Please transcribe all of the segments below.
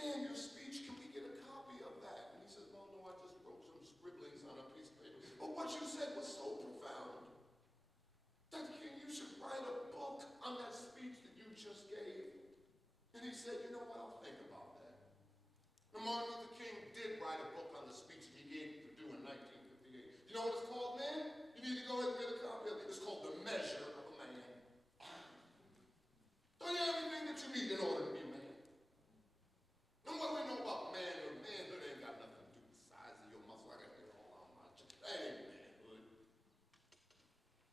man, your speech, can we get a copy of that? And he says, well, no, I just wrote some scribblings on a piece of paper. But what you said was so profound. Dr. King, you should write a book on that speech that you just gave. And he said, you know what, I'll think about that. Now, Martin Luther King did write a book on the speech that he gave to do in 1958. You know what it's called, man? You need to go ahead and get a copy of it. It's called The Measure of a Man. Don't you have everything that you need in order to be a man? And what do we know about manhood? Manhood ain't got nothing to do with the size of your muscle. I got to get all on my chest. That ain't manhood.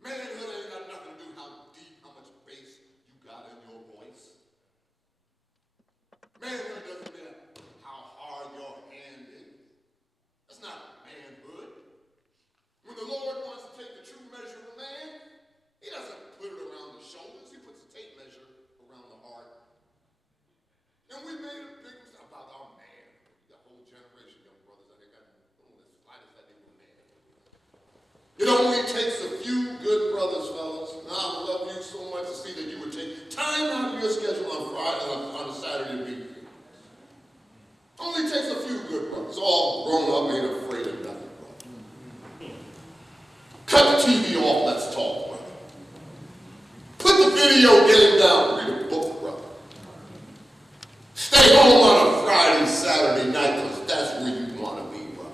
Manhood ain't got nothing to do with how deep, how much bass you got in your voice. Manhood doesn't matter how hard your hand is. That's not manhood. When the Lord wants to take the true measure of a man, he doesn't put it around the shoulders. He puts a tape measure around the heart. And we made a big mistake about our man. The whole generation, young brothers, I think got as flight as that they were man. It only takes a few good brothers, fellas. And I love you so much to see that you would take time out of your schedule on Friday, on a Saturday to be here. Only takes a few good brothers. All grown up, ain't afraid of nothing, brother. Cut the TV off, let's talk, brother. Put the video game down, read a book, brother. Stay home on a Friday, Saturday night, because that's where you want to be, brother.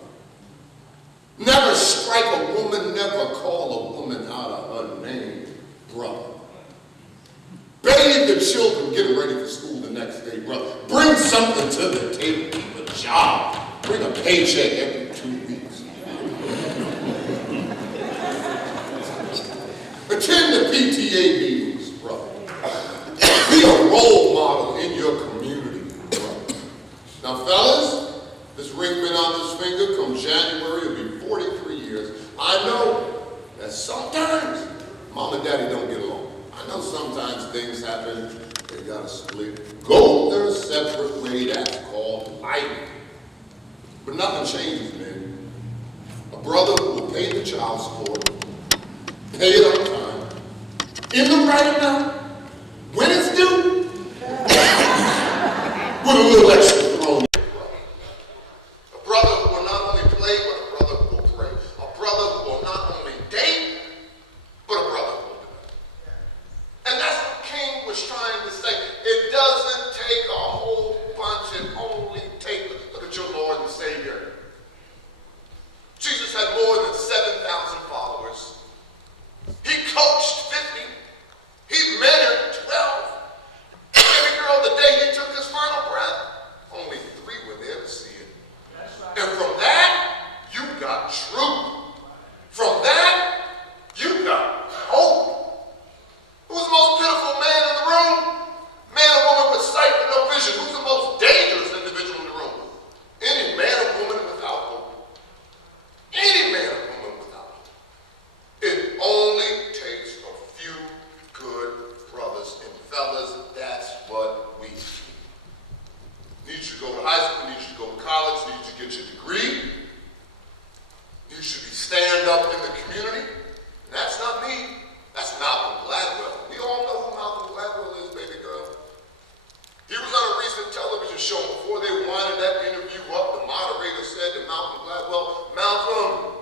Never strike a woman, never call a woman out of her name, brother. Bathe the children, get ready for school the next day, brother. Bring something to the table, keep a job. Bring a paycheck every 2 weeks. Attend the PTA meetings, brother. Be a role model in your community, brother. Now, fellas, this ring been on this finger. Come January, it'll be 43 years. I know that sometimes mom and daddy don't get along. I know sometimes things happen. They gotta split. Go their separate way. That's called life. But nothing changes, man. A brother will pay the child support, pay it on time, in the right amount, when it's due, with a little extra thrown in. A brother who will not only play, but a brother who will pray. A brother who will not only date, but a brother who will do it. And that's what King was trying to say. It doesn't take a whole bunch, it only takes, look at your Lord and Savior. Jesus had more than 7,000 followers. He coached 50. He mentored 12. Every girl the day he took his final breath, only 3 were there to see it. Right. And from that, you got truth. From that, you got hope. Who's the most pitiful man in the room? Man or woman with sight but no vision. Who's the most dangerous individual in the room? Any man or woman without hope. Any man or woman without hope. It only takes a few good brothers and fellas. That's what we need. Need you to go to high school, need you to go to college, need you to get your degree. You should be stand up in the community. And that's not me. That's Malcolm Gladwell. We all know who Malcolm Gladwell is, baby girl. He was on a recent television show. Before they winded that interview up, the moderator said to Malcolm Gladwell, Malcolm,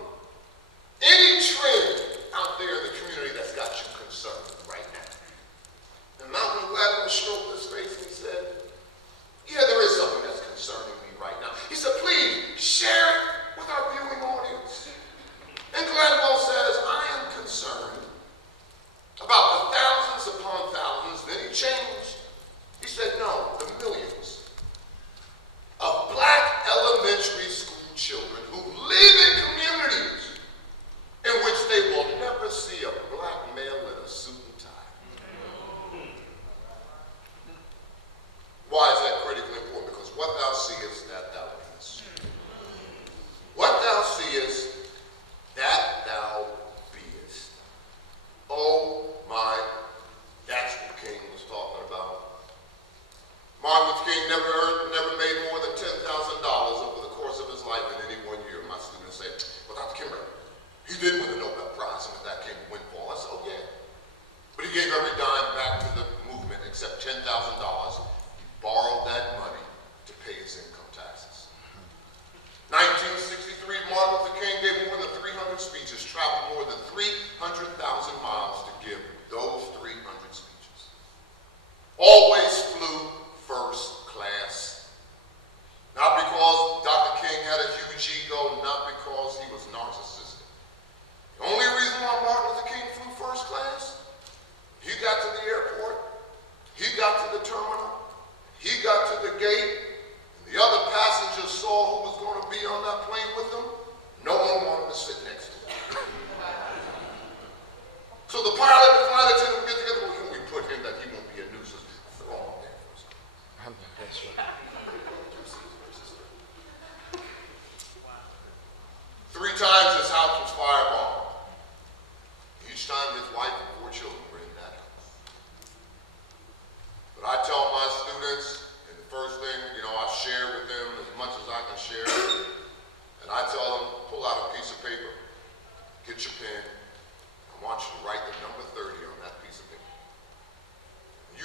any trend out there in the community that's got you concerned right now? And Malcolm Gladwell stroked his face and he said, yeah, there is something that's concerning me right now. He said, please share it with our viewing audience. And Gladwell says, I am concerned about the thousands upon thousands. Then he changed. He said, no, the millions of black elementary school children who live in communities in which they will never see a black male in a suit and tie.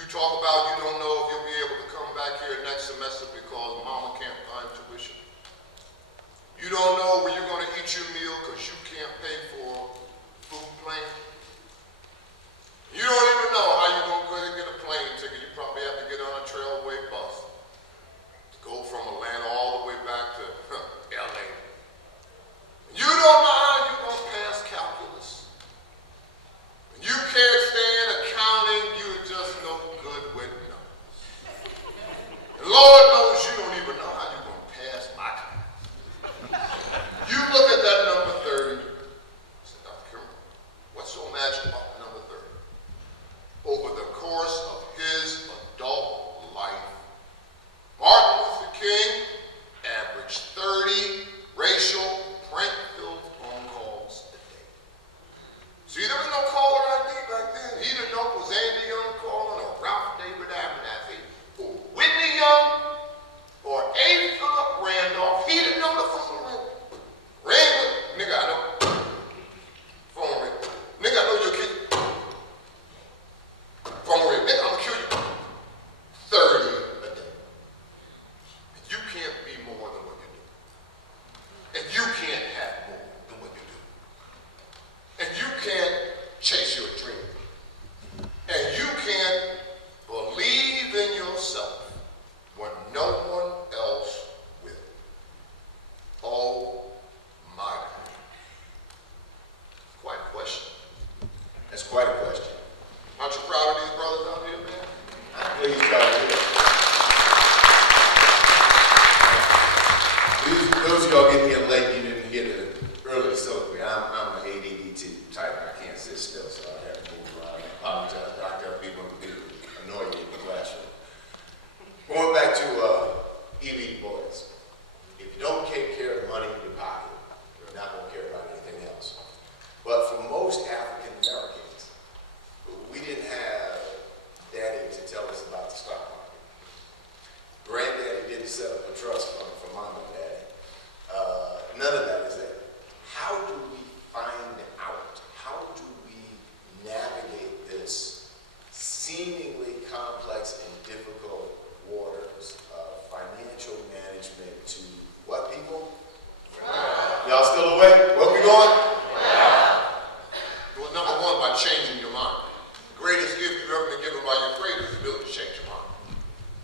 talk about you don't know if you'll be able to come back here next semester because mama can't find tuition. You don't know where you're going to eat your meal because you can't pay for food plan. You don't even know how you're going to go ahead and get a plane ticket. You probably have to get on a trailway bus to go from Atlanta all the way back to LA. You don't know how you're going to pass calculus. You can't stand accounting. You're just no good with numbers. And Lord knows you don't even know how you're going to pass my class. You look at that number 30. I said, Dr. Kimbro, what's so magic about the number 30? Over the course of his adult life, Martin Luther King averaged 30 racial print-filled phone calls a day. See, there was no caller ID back then. He didn't know if it was Andy Young calling or Ralph David Abernathy or Whitney Young or A. Philip Randolph. He didn't know the phone ring. Ring with, nigga, I know. Phone ring. Nigga, I know your kid. Phone ring. Nigga, I'm gonna kill you. 30 a day. And you can't be more than what you do. And you can't have more than what you do. And you can't chase your dream. And you can't believe in yourself when no one else will. Oh my God. Quite a question. That's quite a question. Aren't you proud of these brothers out here, man? Please, God, those of y'all getting here late, you didn't get it early soliloquy. I'm an ADD type. I can't sit still, so I have to move around. I apologize, Doctor. People annoy you in the classroom. Going back to EV boys. If you don't take care of the money in your pocket, you're not going to care about anything else. But for most African Americans, we didn't have daddy to tell us about the stock market. Granddaddy didn't set up a trust fund for mom and daddy. None of that is it. How do we find out? How do we navigate this seemingly complex and difficult waters of financial management to what people? Y'all still awake? Where we going? Well, number one, by changing your mind. The greatest gift you've ever been given by your Creator is the ability to change your mind.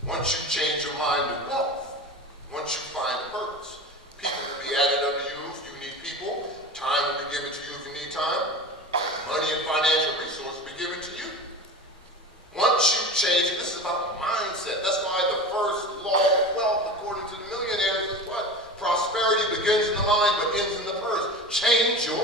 Once you change your mind to wealth, once you find a purpose, people will be added unto you if you need people. Time will be given to you if you need time. Money and financial resources will be given to you. Once you change it, this is about mindset. That's why the first law of wealth, according to the millionaires, is what? Prosperity begins in the mind but ends in the purse. Change your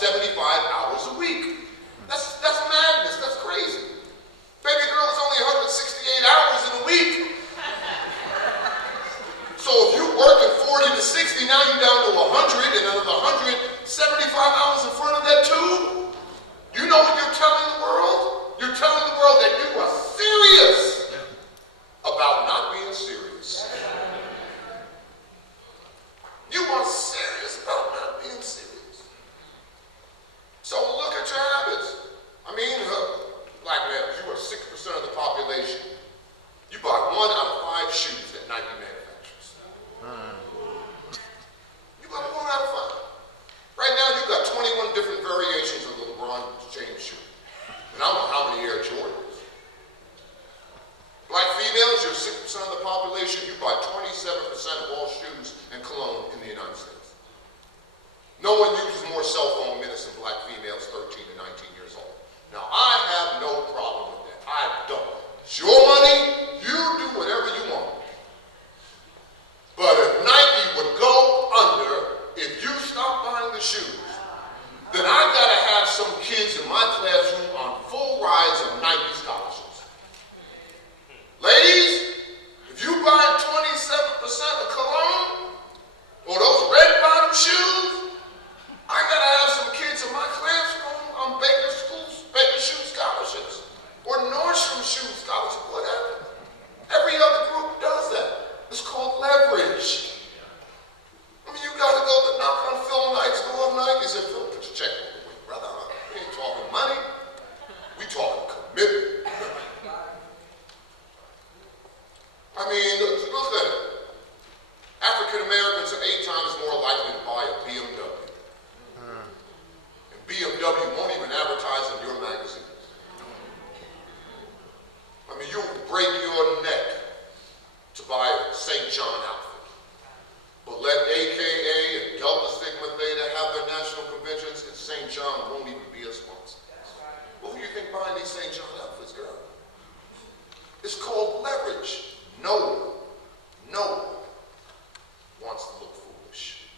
75 hours a week. That's madness. That's crazy. Baby girl is only 168 hours in a week. So if you're working 40 to 60, now you're down to 100 and another 175 hours in front of that too. You know what you're telling the world? You're telling the world that you are serious about not being serious. You are serious about not being serious. So look at your habits. I mean, black males, you are 6% of the population. You buy 1 out of 5 shoes that Nike manufactures. You buy 1 out of 5. Right now, you've got 21 different variations of the LeBron James shoe. And I don't know how many Air Jordans. Black females, you're 6% of the population. You buy 27% of all shoes and cologne in the United States. No one uses more cell phone minutes than black females 13 to 19 years old. Now, I have no problem with that. I don't. It's your money. You do whatever you want. But if Nike would go under, if you stop buying the shoes, then I gotta have some kids in my classroom on full rides of Nike scholarships. Ladies, if you buy 27% of cologne or those red bottom shoes, I gotta have some kids in my classroom on Baker shoe scholarships or Nordstrom shoe scholarships, whatever. Every other group does that. It's called leverage. I mean, you gotta go to knock on Phil Knight's door night and say, Phil, put your check on the way, brother. We ain't talking money. We talking commitment. I mean, look at it. African Americans are 8 times more likely to buy a BMW. And BMW won't even advertise in your magazines. I mean, you'll break your neck to buy a St. John outfit. But let AKA and Delta Sigma Theta have their national conventions and St. John won't even be a sponsor. Well, who do you think buying these St. John outfits, girl? It's called leverage. No one wants to look foolish.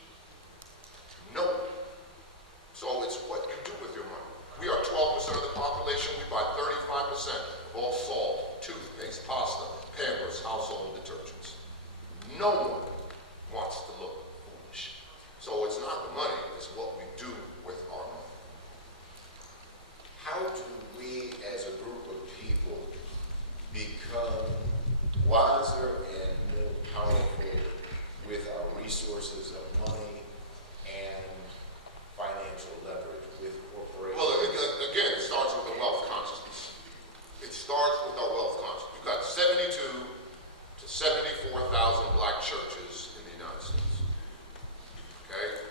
No one. So it's what you do with your money. We are 12% of the population. We buy 35% of all salt, toothpaste, pasta, Pampers, household detergents. No one wants to look foolish. So it's not the money, it's what we do with our money. How do we as a group of people become wiser and more powerful with our resources of money and financial leverage with corporations? Well, again, it starts with the wealth consciousness. It starts with our wealth consciousness. We've got 72 to 74,000 black churches in the United States. Okay?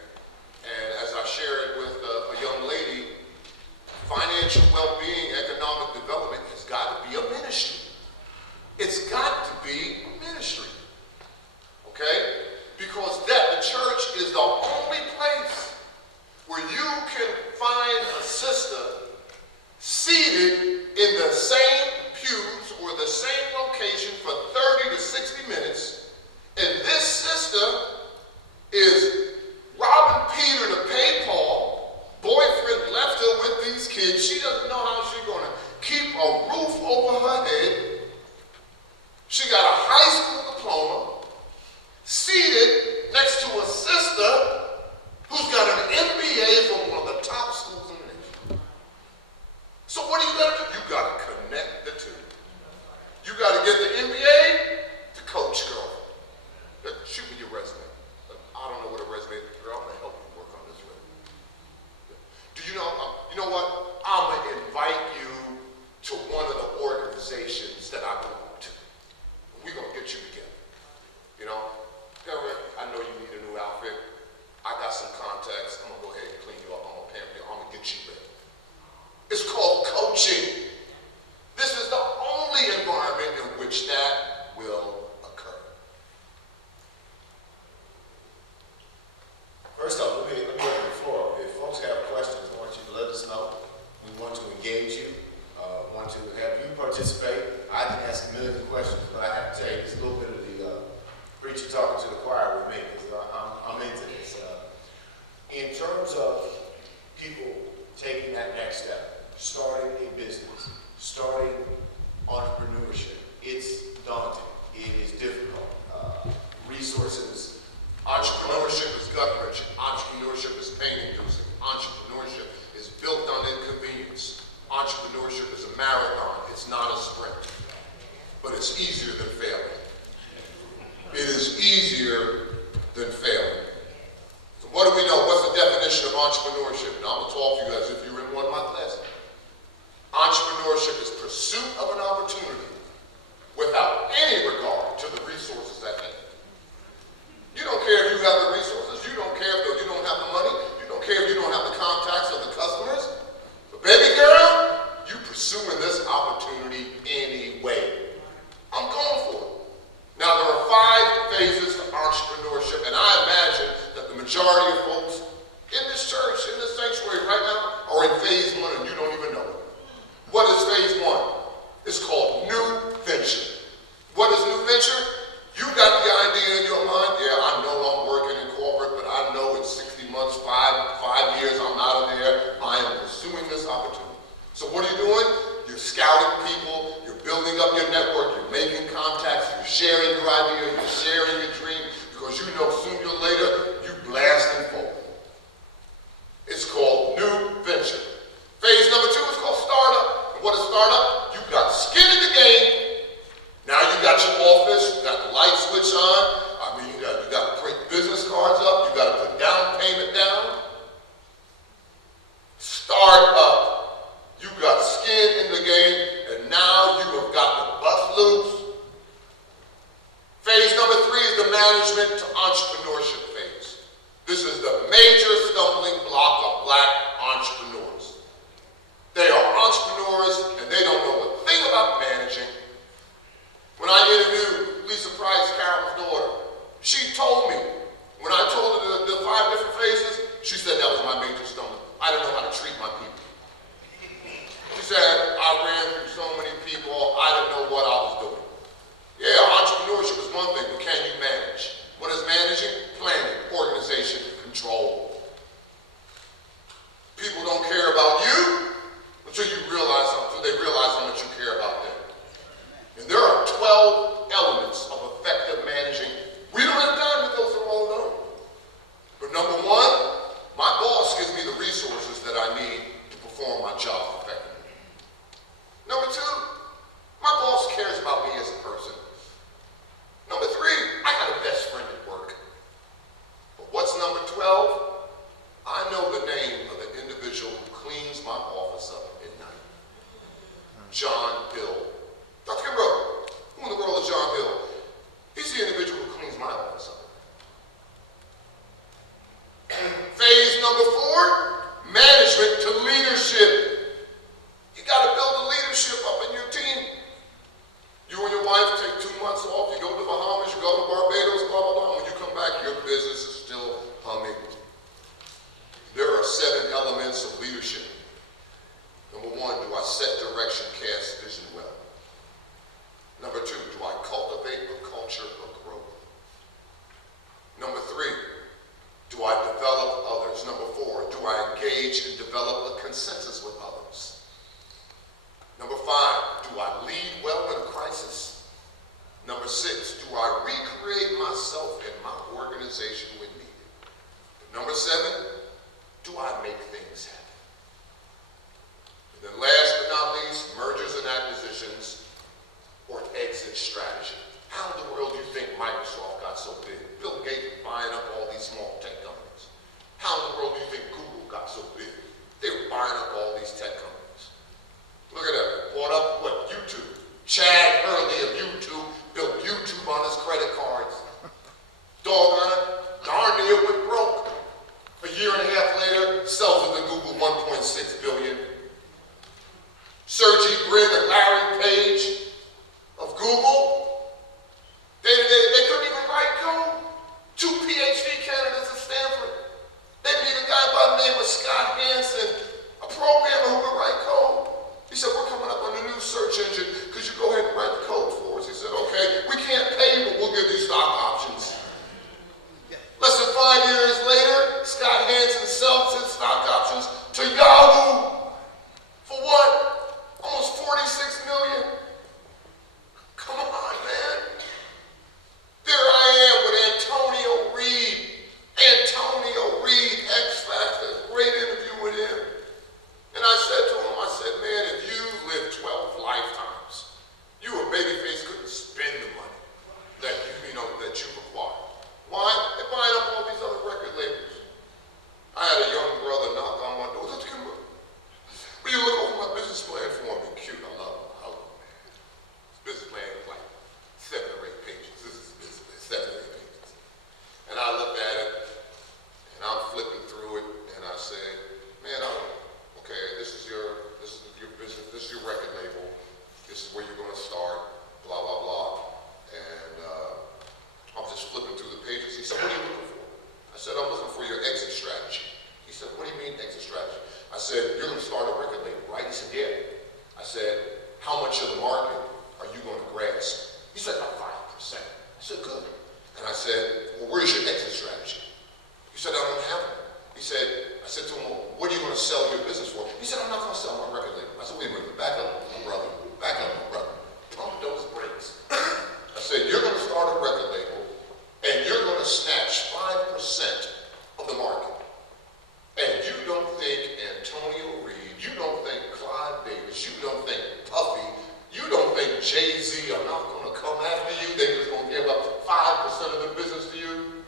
And as I shared with a young lady, financial well-being, economic development has got to be a ministry. It's got to be ministry. Okay? Because the church is the only place where you can find a sister seated in the same pews or the same location for 30 to 60 minutes, and this sister is robbing Peter to pay Paul. Boyfriend left her with these kids. She doesn't know how she's going to keep a roof over her head. She got a high school diploma, seated next to a sister who's got an MBA from one of the top schools in the nation. So what do you got to do? You got to connect the two. You got to get the MBA to coach girl. Shoot me your resume. I don't know what a resume is, girl. I'm going to help you work on this resume. Do you know what? I'm going to invite you to one of the organizations that I belong to. We're going to get you together. You know, I know you need a new outfit. I got some contacts. I'm going to go ahead and clean you up. I'm going to pamper you. I'm going to get you ready. It's called coaching. This is the only environment in which that will occur. First off, let me open the floor. If folks have questions, I want you to let us know. people taking that next step, starting a business, starting entrepreneurship. It's daunting. It is difficult. Resources. Entrepreneurship is gut-wrenching. Entrepreneurship is pain-inducing. Entrepreneurship is built on inconvenience. Entrepreneurship is a marathon. It's not a sprint. But it's easier than failing. It is easier than failing. So what do we know? What's the definition of entrepreneurship? Now I'm going to talk to you as if you were in one of my classes. Entrepreneurship is pursuit of an opportunity without any regard to the resources at hand. You don't care if you have the resources. You don't care if you don't have the money. You don't care if you don't have the contacts or the customers. But baby girl, you pursuing this opportunity anyway. I'm going for it. Now there are 5 phases to entrepreneurship, and I imagine that the majority of folks in this church, in this sanctuary right now, are in phase 1 and you don't even know it. What is phase 1? It's called new venture. What is new venture? You got the idea in your mind. Yeah, I know I'm working in corporate, but I know in 60 months, 5 years, I'm out of there. I am pursuing this opportunity. So what are you doing? You're scouting people. You're building up your network. You're making contacts. You're sharing your idea. You're sharing your dream, because you know sooner or later you blasting forward. It's called new venture. Phase number 2 is called startup. And what is startup? You got skin in the game. Now you got your office, you got the light switch on. I mean, you got to print business cards up. You got to put down payment down. Start up. You got skin in the game, and now you have got the bust loose. Phase number 3 is the management to entrepreneurship phase. This is the major stumbling block of black entrepreneurs. They are entrepreneurs, and they don't know a thing about managing. When I interviewed Lisa Price, Carol's daughter, she told me, when I told her the 5 different phases, she said that was my major stumbling. I didn't know how to treat my people. She said, I ran through so many people, I didn't know what I was doing. Yeah, entrepreneurship is one thing, but can you manage? What is managing? Planning, organization, control. People don't care about you until they realize how much you care about them. And there are 12 elements of effective managing. We don't have time to go through all of them. But number 1, my boss gives me the resources that I need to perform my job effectively. Number 2, my boss cares about me as a person. Number 3, I got a best friend at work. But what's number 12? I know the name of the individual who cleans my office up at night. John Hill. Dr. Kimbro, who in the world is John Hill? He's the individual who cleans my office up. Phase number 4, management to leadership. You got to build the leadership up in your team. You and your wife take 2 months off. You go to the Bahamas, you go to Barbados, blah, blah, blah. When you come back, your business is still humming. There are 7 elements of leadership. Number 1, do I set direction, cast vision well? Number 2, do I cultivate a culture of growth? Number 3, do I develop others? Number 4, do I engage and develop a consensus with others? Number 5, do I lead well in crisis? Number 6, do I recreate myself and my organization when needed? Number 7, do I make things happen? And then last but not least, mergers and acquisitions, or exit strategy. How in the world do you think Microsoft got so big? Bill Gates buying up all these small tech companies. How in the world do you think Google got so big? They were buying up all these tech companies. Look at that, bought up what? YouTube. Chad Hurley of YouTube built YouTube on his credit cards. Doggone it, darn near went broke. A year and a half later, sells it to Google 1.6 billion. Sergey Brin and Larry Page of Google, they couldn't even write code. 2 PhD candidates at Stanford. They meet a guy by the name of Scott Hansen, a programmer who could write code. He said, we're coming up on a new search engine. Could you go ahead and write the code for us? He said, okay, we can't pay you, but we'll give you stock options. Less than 5 years later, Scott Hansen sells his stock options said, you're going to start a record label, right? He said, yeah. I said, how much of the market are you going to grasp? He said, about 5%. I said, good. And I said, well, where's your exit strategy? He said, I don't have it. He said, I said to him, well, what are you going to sell your business for? He said, I'm not going to sell my record label. I said, wait a minute, back up, my brother. Back up, my brother. Pump those brakes. I said, you're going to start a record label, and you're going to snatch 5% of the market. And you don't think Antonio Reed, you don't think Clyde Davis, you don't think Puffy, you don't think Jay-Z are not going to come after you. They're just going to give up 5% of the business to you.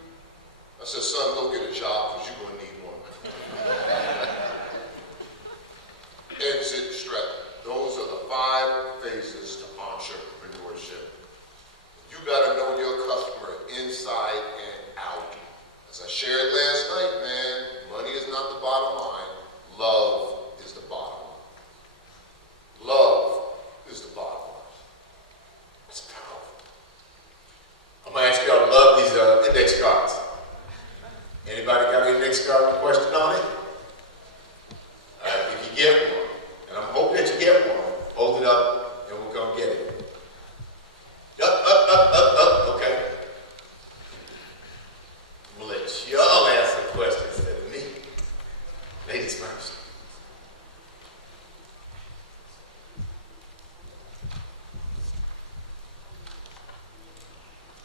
I said, son, go get a job because you're going to need one. Exit strategy. Those are the 5 phases to entrepreneurship. You got to know your customer inside and out. As I shared last night, man, money is not the bottom line. Love is the bottom line. Love is the bottom line. That's powerful. I'm going to ask y'all to love these index cards. Anybody got an index card question on it? All right, if you get one, and I'm hoping that you get one, hold it up and we'll come get it. Up, okay. I'm going to let y'all ask the question instead of me. Ladies first.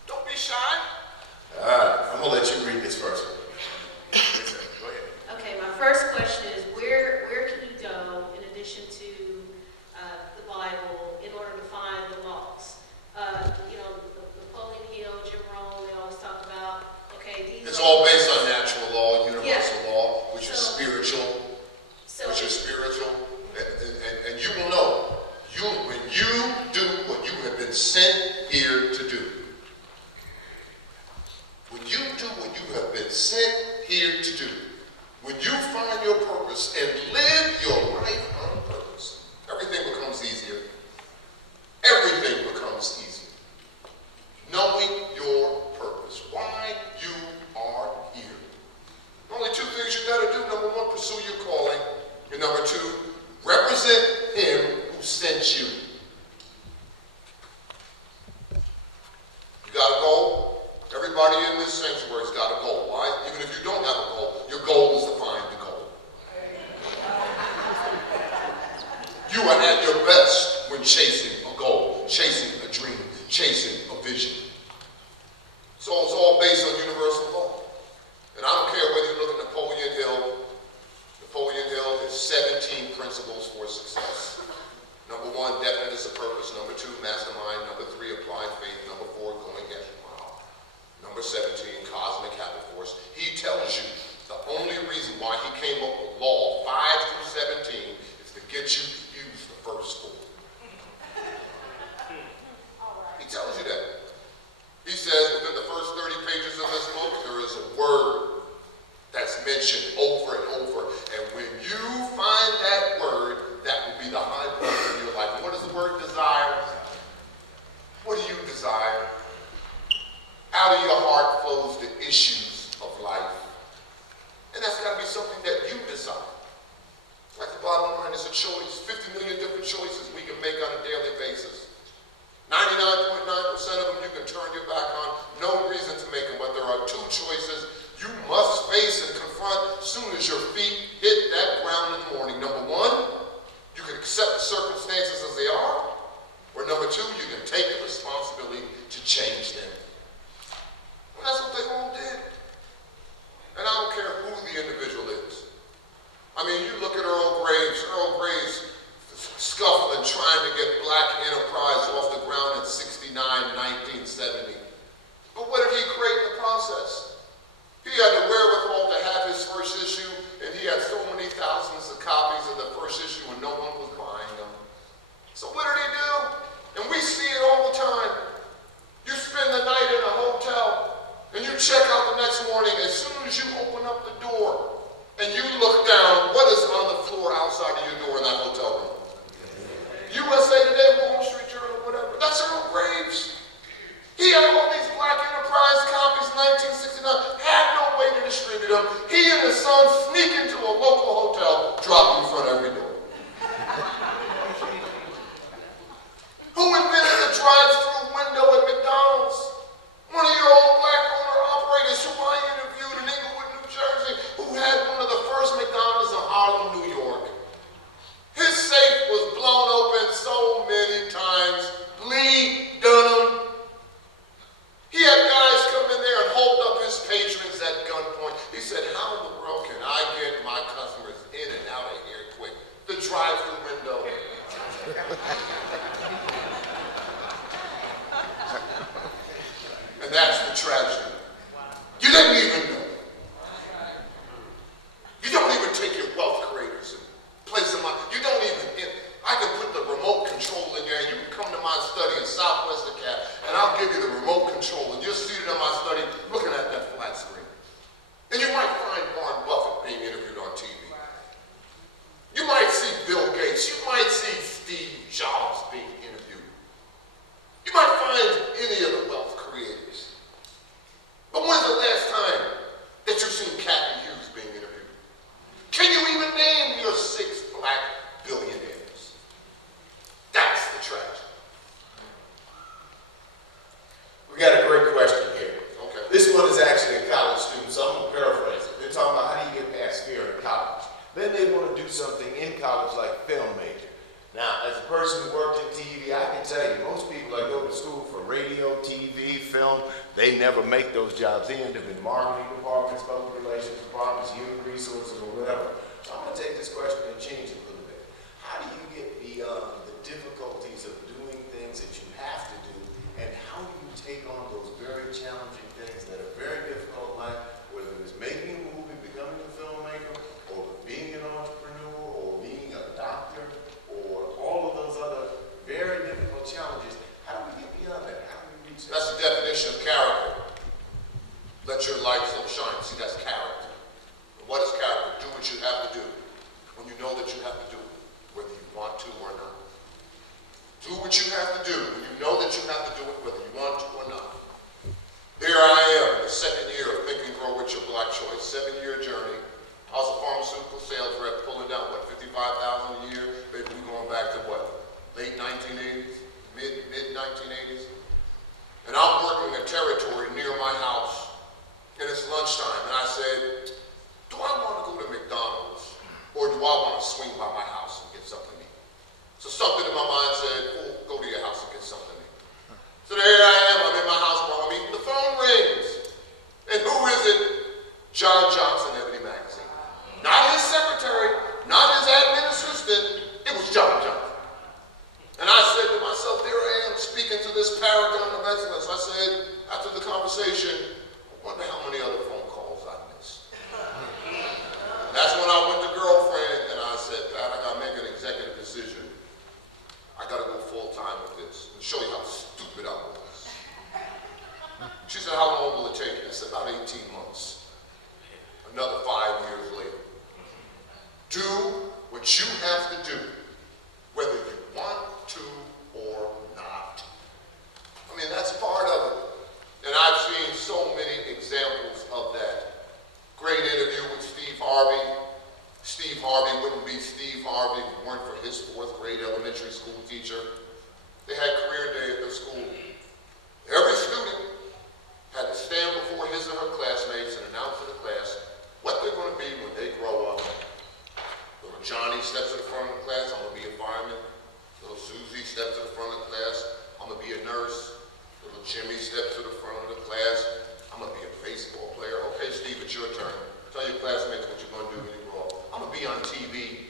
Don't be shy. All right, I'm going to let you read this first one. Go ahead. Okay, my first question is where can you go in addition to the Bible in order to find the laws? Napoleon Hill, Jim Rohn, they always talk about, okay, these It's are, all based on natural law, universal Yeah. law, which is So- spiritual. so Which is spiritual. And you will know, when you do what you have been sent here to do. When you do what you have been sent here to do. When you find your purpose and live your life on purpose, everything becomes easier. Everything becomes easier. Knowing your purpose, why you are here. Only 2 things you got to do. Number 1, pursue your calling. And number 2, represent him who sent you. You got a goal? Everybody in this sanctuary's got a goal. Why? Even if you don't have a goal, your goal is to find the goal. You are at your best when chasing a goal, chasing a dream, chasing a vision. So it's all based on universal law. And I don't care whether you look at Napoleon Hill. Napoleon Hill has 17 principles for success. Number 1, definite is a purpose. Number 2, mastermind. Number 3, applied faith. Number 4, going the extra mile. Number 17, cosmic habit force. He tells you the only reason why he came up with law 5 through 17 is to get you to use the first 4. He tells you that. He says within the first 30 pages of this book, there is a word that's mentioned over and over. And when you find that word, that will be the high point of your life. What is the word desire? What do you desire? Out of your heart flows the issues of life. And that's got to be something that you decide. Like the bottom line is a choice. 50 million different choices we can make on a daily basis. 99.9% of them you can turn your back on. No reason to make them, but there are 2 choices you must face and confront as soon as your feet hit that ground in the morning. Number 1, you can accept the circumstances as they are. Or number 2, you can take the responsibility to change them. And that's what they all did. And I don't care who the individual is. I mean, you look at Earl Graves. Earl Graves scuffling, trying to get Black enterprise off the ground in 69, 1970. But what did he create in the process? He had the wherewithal to have his first issue, and he had so many thousands of copies of the first issue and no one was buying them. So what did he do? And we see it all the time. You spend the night in a hotel, and you check out the next morning. As soon as you open up the door, and you look down, what is on the floor outside of your door in that hotel room? USA Today, Wall Street Journal, whatever. That's Earl Graves. He had all these Black enterprise copies in 1969, had no way to distribute them. He and his son sneak into a local hotel, drop them something in college like filmmaking. Now, as a person who worked in TV, I can tell you, most people that go to school for radio, TV, film, they never make those jobs. They end up in marketing departments, public relations departments, human resources, or whatever. So I'm going to take this question and change it a little bit. How do you get beyond the difficulties of doing things that you have to do, and how do you take on those very challenging things that are very difficult in life, whether it's making a movie, becoming a filmmaker, or being an entrepreneur, or being a doctor, or all of those other very difficult challenges? How do we get beyond that? How do we reach that? That's the definition of character. Let your light so shine. See, that's character. And what is character? Do what you have to do when you know that you have to do it, whether you want to or not. Do what you have to do when you know that you have to do it, whether you want to or not. Here I am in the second year of Think and Grow with Your Black Choice, 7-year journey. I was a pharmaceutical sales rep pulling down, what, $55,000 a year? Maybe we're going back to what, late 1980s, mid-1980s? And I'm working a territory near my house, and it's lunchtime, and I said, do I want to go to McDonald's, or do I want to swing by my house and get something to eat? So something in my mind said, oh, go to your house and get something to eat. So there I am, I'm in my house while I'm eating, the phone rings. And who is it? John Johnson, Ebony Magazine. Not his secretary, not his admin assistant, it was John Johnson. And I said to myself, there I am speaking to this paragon of excellence. I said, after the conversation, I wonder how many other phone calls I missed. And that's when I went to girlfriend and I said, Pat, I gotta make an executive decision. I gotta go full time with this and show you how stupid I was. She said, how long will it take? I said, about 18 months. Another 5 years later. Do what you have to do, whether you want to or not. I mean, that's part of it. And I've seen so many examples of that. Great interview with Steve Harvey. Steve Harvey wouldn't be Steve Harvey if it weren't for his 4th grade elementary school teacher. They had career day at their school. Every student had to stand before his or her classmates and announce to the class what they're going to be when they grow up. Little Johnny steps to the front of the class, I'm going to be a fireman. Little Susie steps to the front of the class, I'm going to be a nurse. Little Jimmy steps to the front of the class, I'm going to be a baseball player. Okay, Steve, it's your turn. Tell your classmates what you're going to do when you grow up. I'm going to be on TV.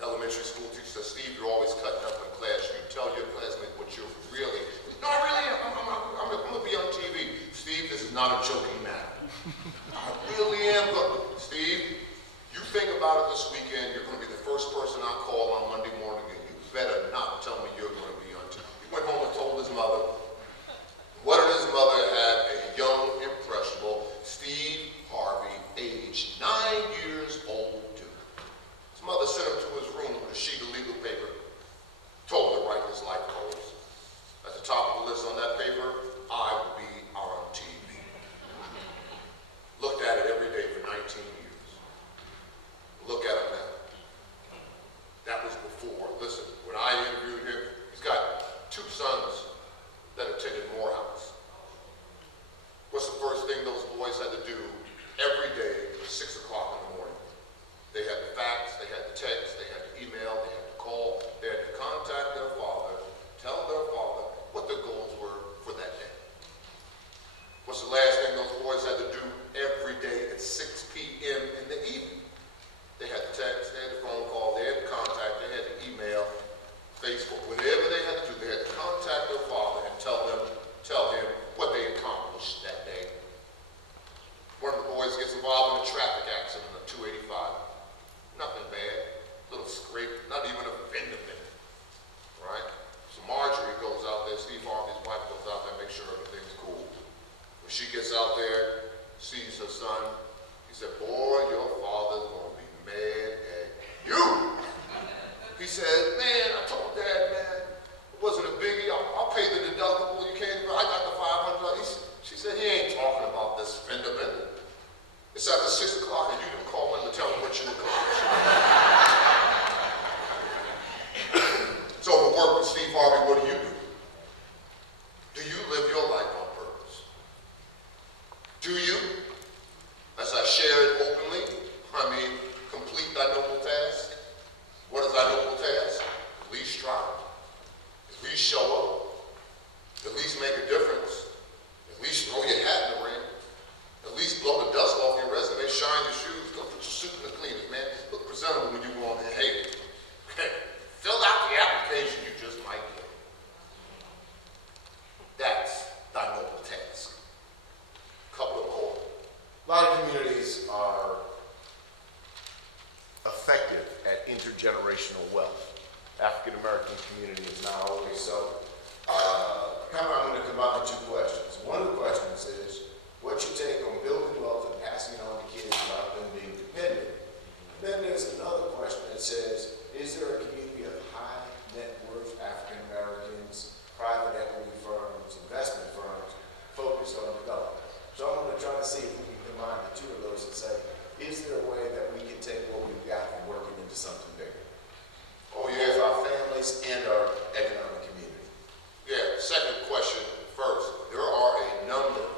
Elementary school teacher says, Steve, you're always cutting up in class. You tell your classmates what you're really. No, I really am. I'm going to be on TV. Steve, this is not a joking matter. I really am going to. Steve, you think about it this weekend. You're going to be the first person I call on Monday morning, and you better not tell me you're going to be on TV. He went home and told his mother. What did his mother have? A young, impressionable Steve Harvey, age 9 years old, dude. His mother sent him to his room with a sheet of legal paper, told him to write his life goals. At the top of the list on that paper, I will be on TV. Looked at it every day for 19 years. Look at him now. That was before. Listen, when I interviewed him, he's got 2 sons that attended Morehouse. What's the first thing those boys had to do every day at 6 o'clock in the morning? They had to fax, they had to text, they had to email, they had to call, they had to contact their father, tell their father what their goals were for that day. What's the last thing those boys had to do every day at 6 p.m. in the evening? They had to text, they had to phone call, they had to contact, they had to email, Facebook, whatever they had to do, they had to contact their father and tell him what they accomplished that day. One of the boys gets involved in a traffic accident on 285. Nothing bad. Little present them when you go on there, hey, fill out the application, you just might get. That's thy noble task. Couple of more. A lot of communities are effective at intergenerational wealth. African American community is not always so. I'm going to combine two questions. One of the questions is, what's your take on building wealth and passing it on to kids without them being dependent? Then there's another question that says, is there a community of high net worth African Americans, private equity firms, investment firms focused on development? So I'm going to try to see if we can combine the two of those and say, is there a way that we can take what we've got and work it into something bigger? Oh Both yeah, our families and our economic community. yeah. Second question first. There are a number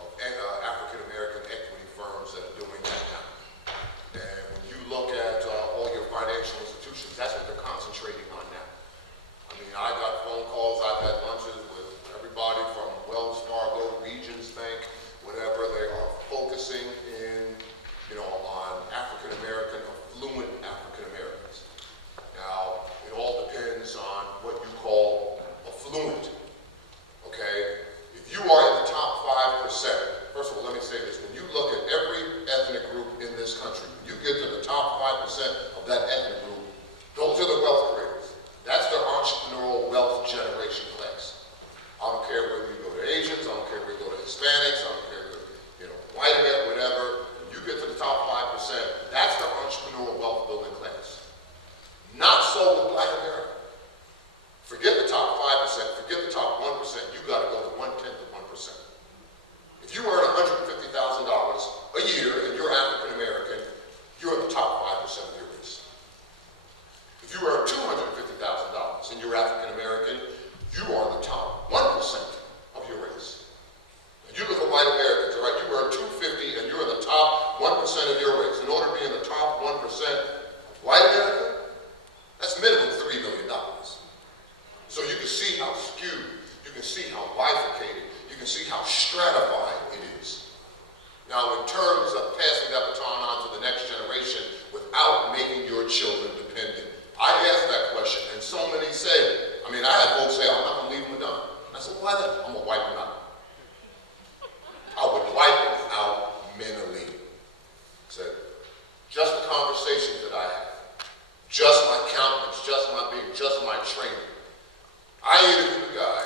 of African American equity firms that are doing that now. And when you look at all your financial institutions, that's what they're concentrating on now. I mean, I got phone calls, I've had lunches with everybody from Wells Fargo, Regions Bank, whatever. They are focusing in, on African American, affluent African Americans. Now, it all depends on what you call affluent, okay? If you are in the top 5%, first of all, let me say this. When you look at every ethnic group in this country, when you get to the top 5% of that ethnic group, those are the wealth creators. That's the entrepreneurial wealth generation class. I don't care whether you go to Asians, I don't care whether you go to Hispanics, I don't care whether, white American, whatever. When you get to the top 5%, that's the entrepreneurial wealth building class. Not so with Black America. Forget the top 5%, forget the top 1%, you gotta go to 1/10 of 1%. If you earn $150,000 a year and you're African American, you're in the top 5% of your race. If you earn $250,000 and you're African American, you are in the top 1% of your race. And you look at white Americans, all right, you earn $250,000 and you're in the top 1% of your race. In order to be in the top 1% of white America, that's minimum $3 million. So you can see how skewed, you can see how bifurcated, you can see how stratified it is. Now, in terms of passing that baton on to the next generation without making your children dependent, I asked that question, and so many said, I had folks say, I'm not going to leave them a dime. And I said, why then? I'm going to wipe them out. I would wipe them out mentally. Said, just the conversations that I have, just my countenance, just my being, just my training. I interviewed a guy,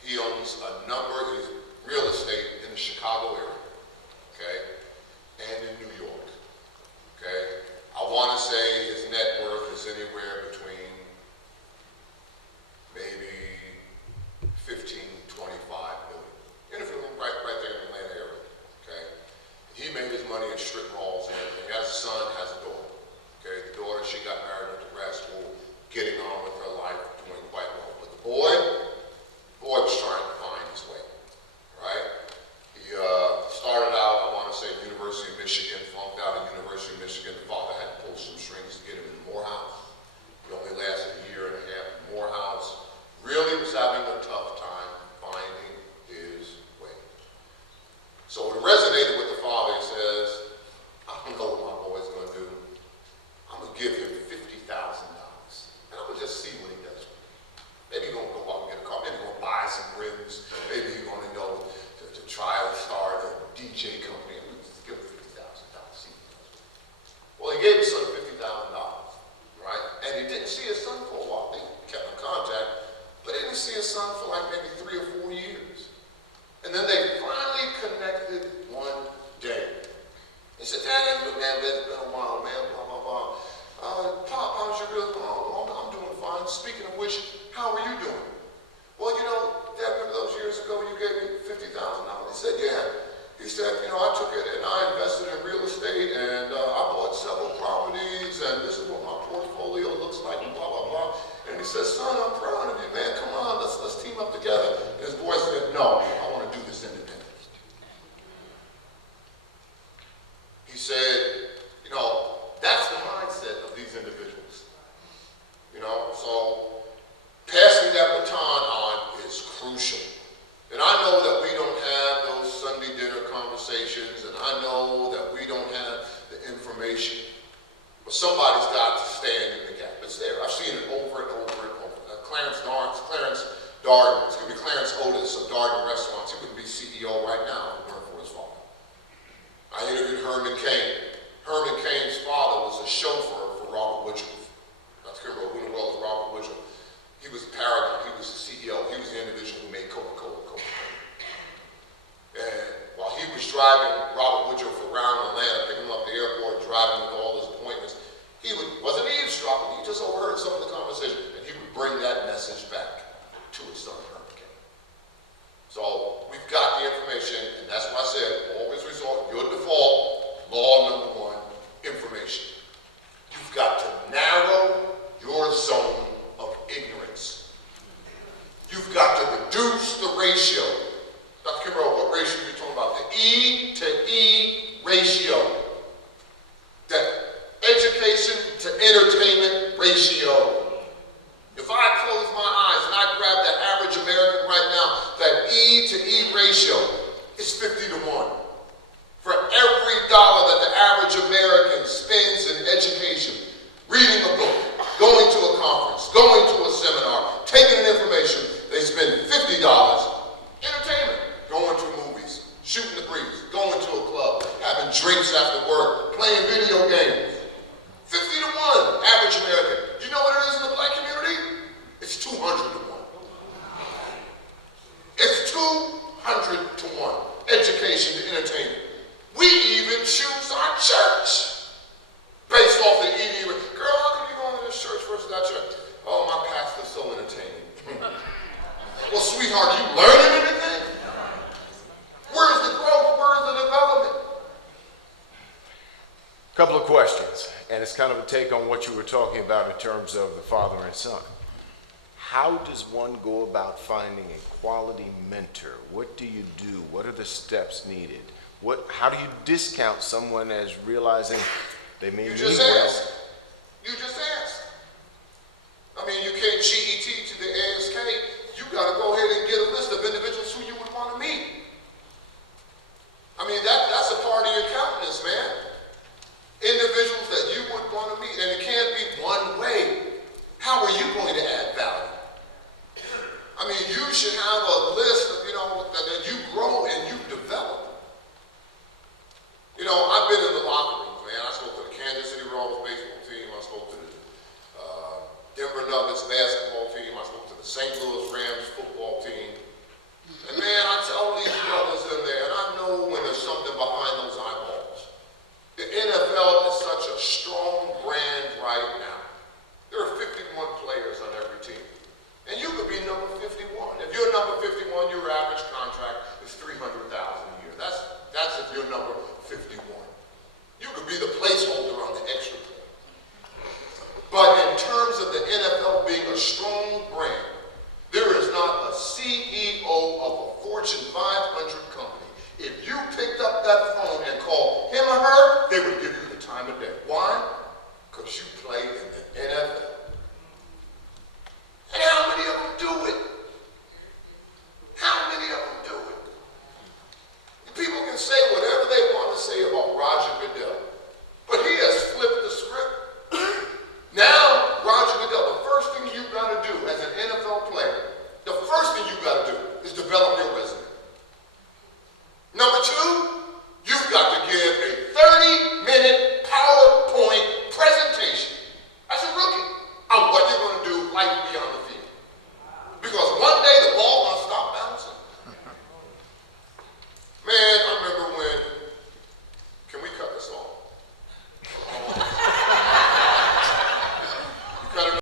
he owns a number of real estate in the Chicago area, okay, and in New York, okay. I want to say his net worth is anywhere between maybe 15, 25 million. And if you're right there in the Atlanta area, okay. He made his money in strip malls and everything. He has a son, has a daughter, okay. The daughter, she got married into grad school, getting on with her life, doing quite well. But the boy was trying to find his way, right? He started out, I want to say, University of Michigan, flunked out at University of Michigan. The father had to pull some strings to get him in Morehouse. He only lasted a year and a half in Morehouse. Really was having a tough time finding his way. So it resonated with the father. He says, I don't know what my boy's going to do. I'm going to give him $50,000. And I'm going to just see what he does. Maybe he's going to go out and get a car. Maybe he's going to buy some rims. Maybe he's going to go to try to start a DJ company. I'm going to just give him $50,000. See what he does. Well, he gave his son $50,000, right? And he didn't see his son for a while. They kept in contact, but they didn't see his son for like maybe 3 or 4 years. And then they finally connected one day. He said, Dad, man, it's been a while, man, blah, blah, blah. Pop, how's your real? Oh, I'm doing fine. Speaking of which, how are you doing? Well, Dad, remember those years ago you gave me $50,000? He said, yeah. He said, I took it and I invested in real estate and I bought several properties and this is what my portfolio looks like and blah, blah, blah. And he said, son, I'm proud of you, man. Come on, let's team up together. And his boy said, no, I want to do this independently. He said, that's the mindset of these individuals. So passing that baton But somebody's got to stand in the gap. It's there. I've seen it over and over and over. Clarence Darden, it's going to be Clarence Otis of Darden Restaurants. He wouldn't be CEO right now if it weren't for his father. I interviewed Herman Cain. Herman Cain's father was a chauffeur for Robert Woodruff. That's Kimbro. Who in the world is Robert Woodruff? He was Paragon. He was the CEO. He was the individual who made Coca-Cola. And while he was driving Robert Woodruff around Atlanta, picking him up at the airport, driving him to all his appointments, wasn't eavesdropping, he just overheard some of the conversation, and he would bring that message back to his son, Herman Cain. So we've got the information, and that's why I said, always resort, your default, law number one, information. You've got to narrow your zone of ignorance. You've got to reduce the ratio. Dr. Kimbro, what ratio are you talking about? The E to E ratio. That education to entertainment ratio. If I close my eyes and I grab the average American right now, that E to E ratio is 50 to 1. For every dollar that the average American spends in education, reading a book, going to a conference, going to a seminar, taking in information, they spend $50. Entertainment, going to movies, shooting the breeze, going to a club, having drinks after work, playing video games. 50 to 1, average American. You know what it is in the black community? It's 200 to 1. It's 200 to 1. Education to entertainment. We even choose our church based off the ED. Girl, how come you going to this church versus that church? Oh, my pastor's so entertaining. Well, sweetheart, you learning anything? Where's the growth? Where's the development? Couple of questions, and it's kind of a take on what you were talking about in terms of the father and son. How does one go about finding a quality mentor? What do you do? What are the steps needed? How do you discount someone as realizing they may need well? You just asked. I mean, you can't GET to the ASK. You got to go ahead and get a list of individuals who you would want to meet. I mean, that's a part of your countenance, man. Individuals that you would want to meet, and it can't be one way. How are you going to add value? I mean, you should have a list of, that you grow and you develop. I've been in